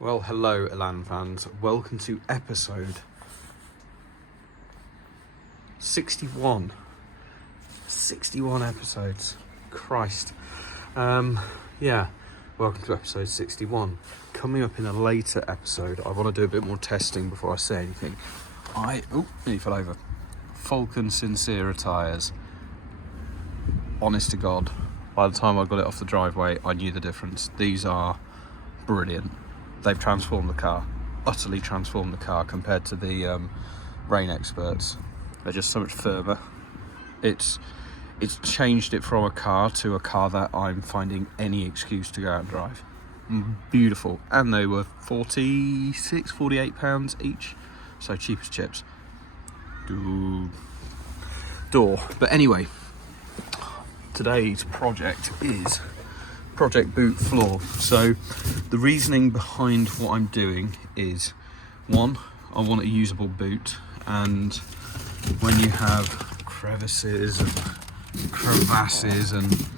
Well, hello Elan fans, welcome to episode 61. 61 episodes, Christ. Yeah, welcome to episode 61. Coming up in a later episode, I want to do a bit more testing before I say anything. Nearly fell over. Falcon Sincera tyres. Honest to God, by the time I got it off the driveway, I knew the difference. These are brilliant. They've transformed the car, utterly transformed the car compared to the Rain Experts. They're just so much firmer. It's changed it from a car to a car that I'm finding any excuse to go out and drive. Beautiful. And they were £48 each, so cheap as chips. Door. But anyway, today's project is Project Boot Floor. So the reasoning behind what I'm doing is, one, I want a usable boot, and when you have crevices and crevasses and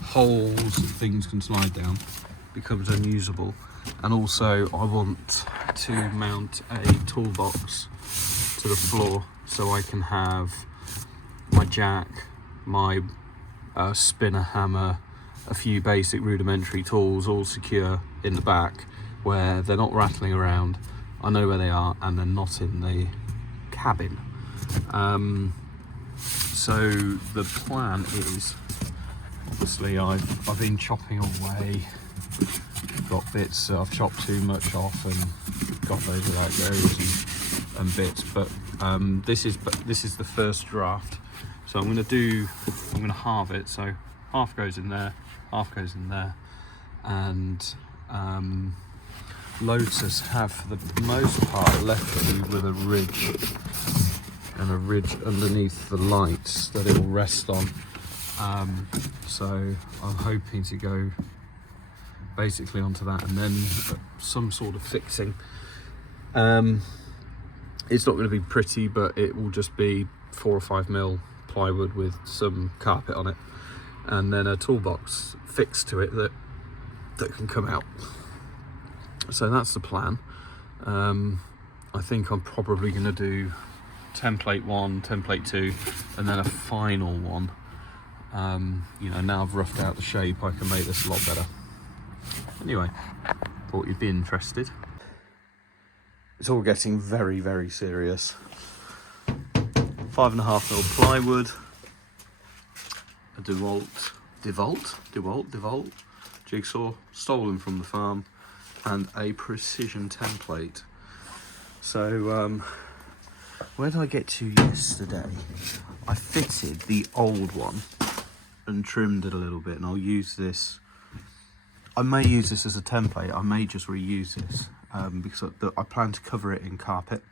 holes and things can slide down, it becomes unusable. And also I want to mount a toolbox to the floor so I can have my jack, my spinner hammer, a few basic rudimentary tools all secure in the back where they're not rattling around. I know where they are and they're not in the cabin. So the plan is, obviously I've been chopping away, got bits I've chopped too much off and got those without those and bits, but this is the first draft. So I'm going to halve it, so half goes in there, half goes in there, and Lotus have for the most part left me with a ridge and a ridge underneath the lights that it will rest on. So I'm hoping to go basically onto that and then some sort of fixing. It's not going to be pretty, but it will just be 4 or 5 mil plywood with some carpet on it, and then a toolbox fixed to it that can come out. So that's the plan. I think I'm probably going to do template 1, template 2, and then a final one. Now I've roughed out the shape, I can make this a lot better. Anyway, thought you'd be interested. It's all getting very, very serious. 5.5 mil plywood, a DeWalt jigsaw stolen from the farm, and a precision template. So where did I get to yesterday? I fitted the old one and trimmed it a little bit, and I'll use this. I may use this as a template, I may just reuse this because I plan to cover it in carpet.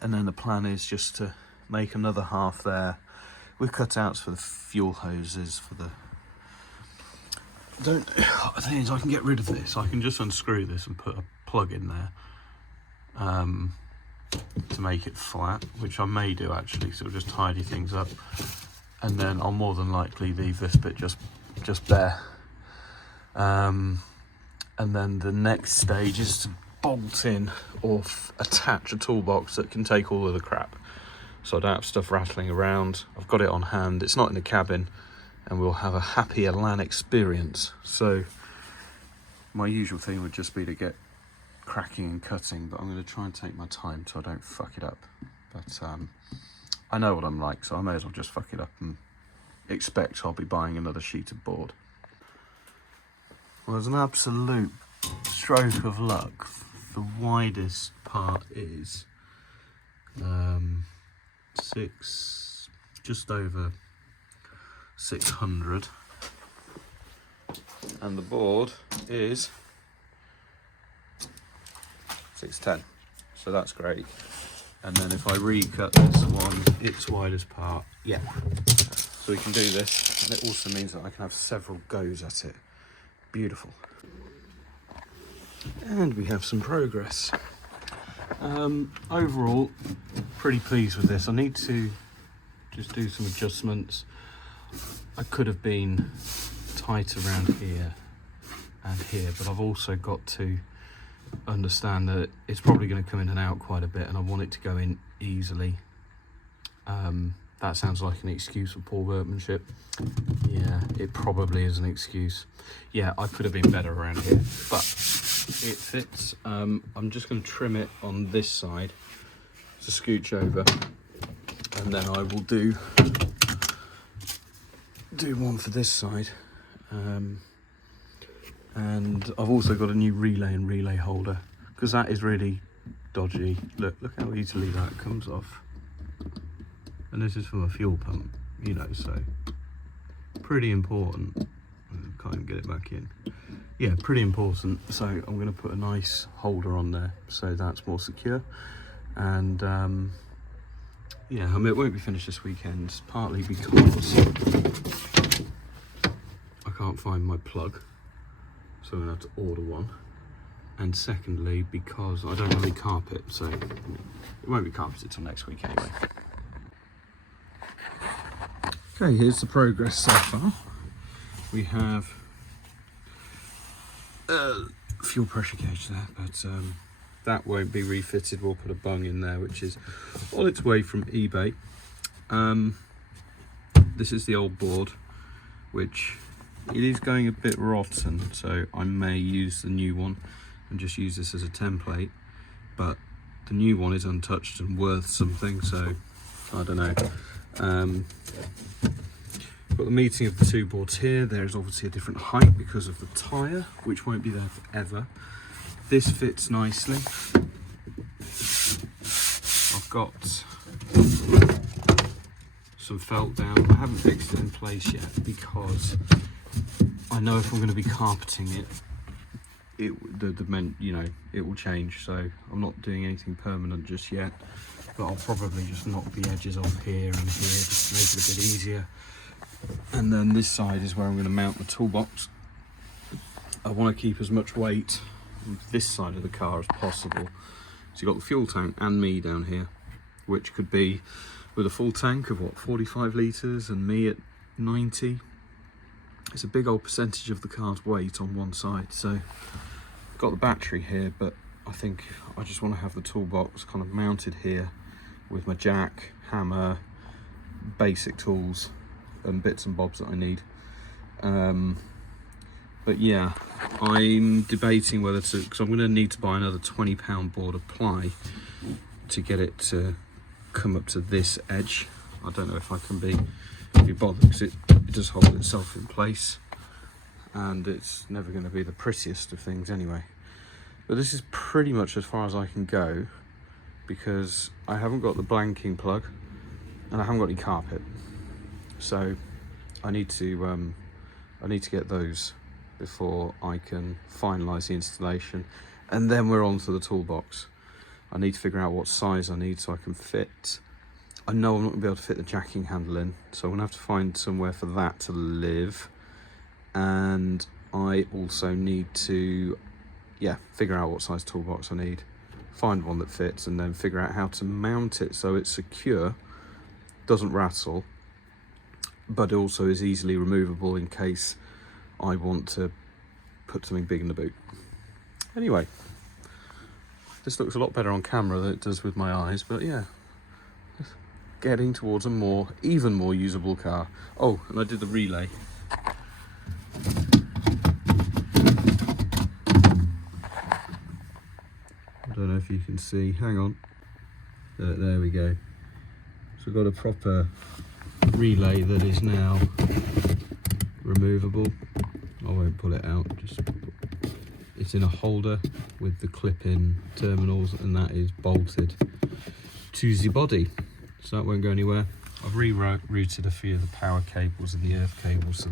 And then the plan is just to make another half there with cutouts for the fuel hoses, for the... The thing is, I can get rid of this. I can just unscrew this and put a plug in there to make it flat, which I may do actually, so it'll just tidy things up. And then I'll more than likely leave this bit just bare. And then the next stage is to bolt in or attach a toolbox that can take all of the crap, so I don't have stuff rattling around. I've got it on hand, it's not in the cabin, and we'll have a happy Elan experience. So my usual thing would just be to get cracking and cutting, but I'm going to try and take my time so I don't fuck it up. But I know what I'm like, so I may as well just fuck it up and expect I'll be buying another sheet of board. Well, as an absolute stroke of luck, the widest part is just over 600, and the board is 610, so that's great. And then if I recut this one, its widest part, so we can do this, and it also means that I can have several goes at it. Beautiful. And we have some progress. Overall, pretty pleased with this. I need to just do some adjustments. I could have been tight around here and here, but I've also got to understand that it's probably going to come in and out quite a bit, and I want it to go in easily. That sounds like an excuse for poor workmanship. Yeah, it probably is an excuse. Yeah, I could have been better around here, but it fits. I'm just going to trim it on this side to scooch over, and then I will do one for this side. And I've also got a new relay and relay holder, because that is really dodgy. Look how easily that comes off. And this is from a fuel pump, you know, so pretty important. Can't even get it back in. Yeah, pretty important. So I'm going to put a nice holder on there so that's more secure. And yeah, I mean, it won't be finished this weekend, partly because I can't find my plug, so I'm going to have to order one. And secondly, because I don't really carpet, so it won't be carpeted till next week anyway. Okay, here's the progress so far. We have fuel pressure gauge there, but that won't be refitted. We'll put a bung in there, which is on its way from eBay. This is the old board, which it is going a bit rotten, so I may use the new one and just use this as a template, but the new one is untouched and worth something, so I don't know. Got the meeting of the two boards here. There's obviously a different height because of the tyre, which won't be there forever. This fits nicely. I've got some felt down. I haven't fixed it in place yet because I know if I'm going to be carpeting it, it will change. So I'm not doing anything permanent just yet, but I'll probably just knock the edges off here and here just to make it a bit easier. And then this side is where I'm going to mount the toolbox. I want to keep as much weight on this side of the car as possible. So you've got the fuel tank and me down here, which could be with a full tank of what, 45 litres and me at 90. It's a big old percentage of the car's weight on one side. So I've got the battery here, but I think I just want to have the toolbox kind of mounted here with my jack, hammer, basic tools and bits and bobs that I need. But yeah, I'm debating whether to, because I'm going to need to buy another £20 board of ply to get it to come up to this edge. I don't know if I can be bothered, because it does hold itself in place and it's never going to be the prettiest of things anyway. But this is pretty much as far as I can go, because I haven't got the blanking plug and I haven't got any carpet. So I need to get those before I can finalise the installation, and then we're on to the toolbox. I need to figure out what size I need so I can fit. I know I'm not going to be able to fit the jacking handle in, so I'm going to have to find somewhere for that to live. And I also need to, figure out what size toolbox I need, find one that fits, and then figure out how to mount it so it's secure, doesn't rattle, but also is easily removable in case I want to put something big in the boot. Anyway, this looks a lot better on camera than it does with my eyes, but yeah, getting towards a even more usable car. Oh, and I did the relay. I don't know if you can see, hang on. There we go. So I've got a proper relay that is now removable. I won't pull it out, it's in a holder with the clip-in terminals, and that is bolted to the body, so that won't go anywhere. I've rerouted a few of the power cables and the earth cables so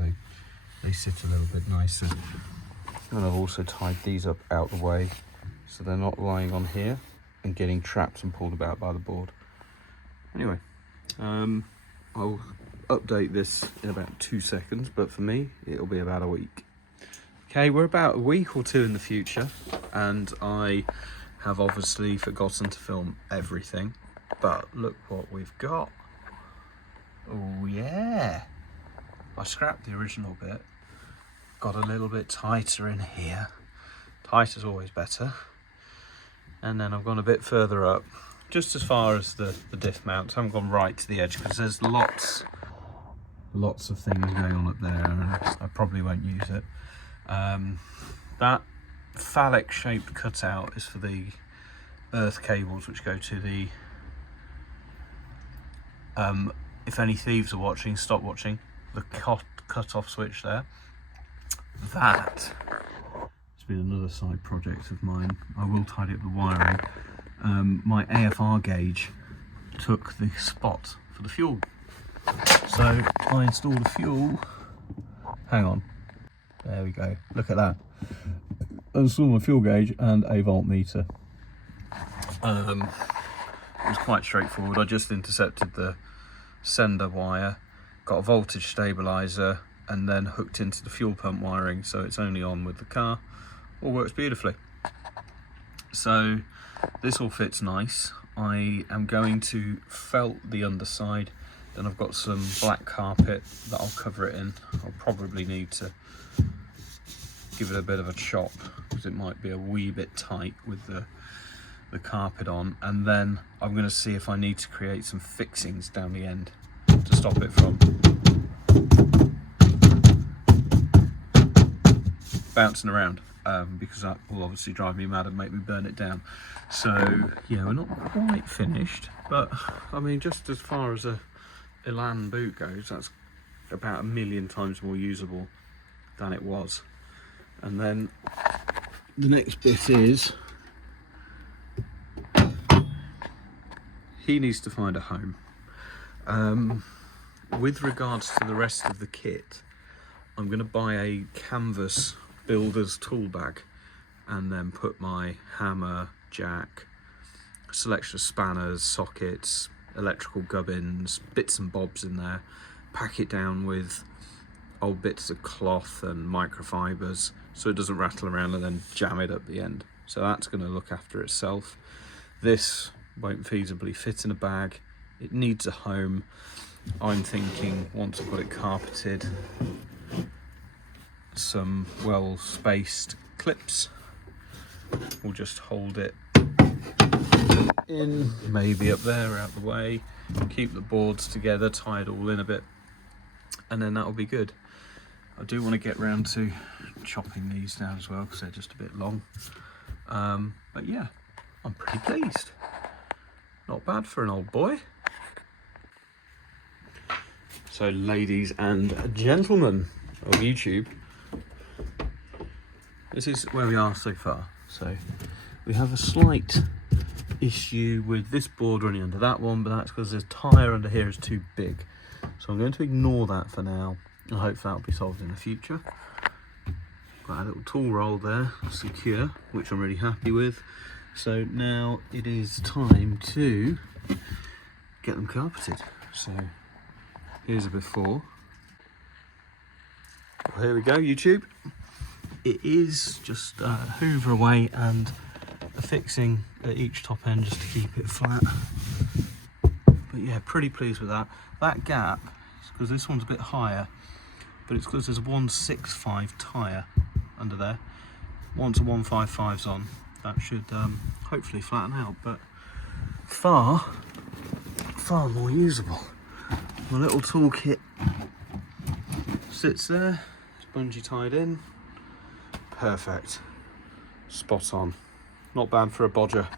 they sit a little bit nicer, and I've also tied these up out the way so they're not lying on here and getting trapped and pulled about by the board. Anyway, I'll update this in about 2 seconds, but for me it'll be about a week. Okay, we're about a week or two in the future, and I have obviously forgotten to film everything, but look what we've got. Oh yeah, I scrapped the original bit got a little bit tighter in here. Tight is always better. And then I've gone a bit further up, just as far as the diff mount. I haven't gone right to the edge because there's lots of things going on up there, and I probably won't use it. That phallic shaped cutout is for the earth cables which go to the if any thieves are watching, stop watching, the cut off switch there. That has been another side project of mine. I will tidy up the wiring. My AFR gauge took the spot for the fuel, so I installed a fuel. Hang on, there we go, look at that. I installed my fuel gauge and a voltmeter. It was quite straightforward. I just intercepted the sender wire, got a voltage stabilizer, and then hooked into the fuel pump wiring, so it's only on with the car. All works beautifully. So this all fits nice. I am going to felt the underside, then I've got some black carpet that I'll cover it in. I'll probably need to give it a bit of a chop because it might be a wee bit tight with the carpet on, and then I'm going to see if I need to create some fixings down the end to stop it from bouncing around, because that will obviously drive me mad and make me burn it down. So yeah, we're not quite finished, but I mean, just as far as a elan boot goes, that's about 1,000,000 times more usable than it was. And then the next bit is he needs to find a home. With regards to the rest of the kit, I'm going to buy a canvas builder's tool bag and then put my hammer, jack, selection of spanners, sockets, electrical gubbins, bits and bobs in there, pack it down with old bits of cloth and microfibers so it doesn't rattle around, and then jam it up the end. So that's going to look after itself. This won't feasibly fit in a bag. It needs a home. I'm thinking once I've got it carpeted, some well spaced clips will just hold it in, maybe up there out the way, keep the boards together, tie it all in a bit, and then that'll be good. I do want to get round to chopping these down as well because they're just a bit long, but yeah, I'm pretty pleased. Not bad for an old boy. So ladies and gentlemen of YouTube, this is where we are so far. So we have a slight issue with this board running under that one, but that's because the tyre under here is too big. So I'm going to ignore that for now, and hope that'll be solved in the future. Got a little tool roll there, secure, which I'm really happy with. So now it is time to get them carpeted. So here's a before. Well, here we go, YouTube. It is just hoover away and a fixing at each top end just to keep it flat. But yeah, pretty pleased with that. That gap, because this one's a bit higher, but it's because there's a 165 tyre under there. Once a 155's on, that should hopefully flatten out, but far more usable. My little toolkit sits there, it's bungee tied in, perfect, spot on, not bad for a bodger.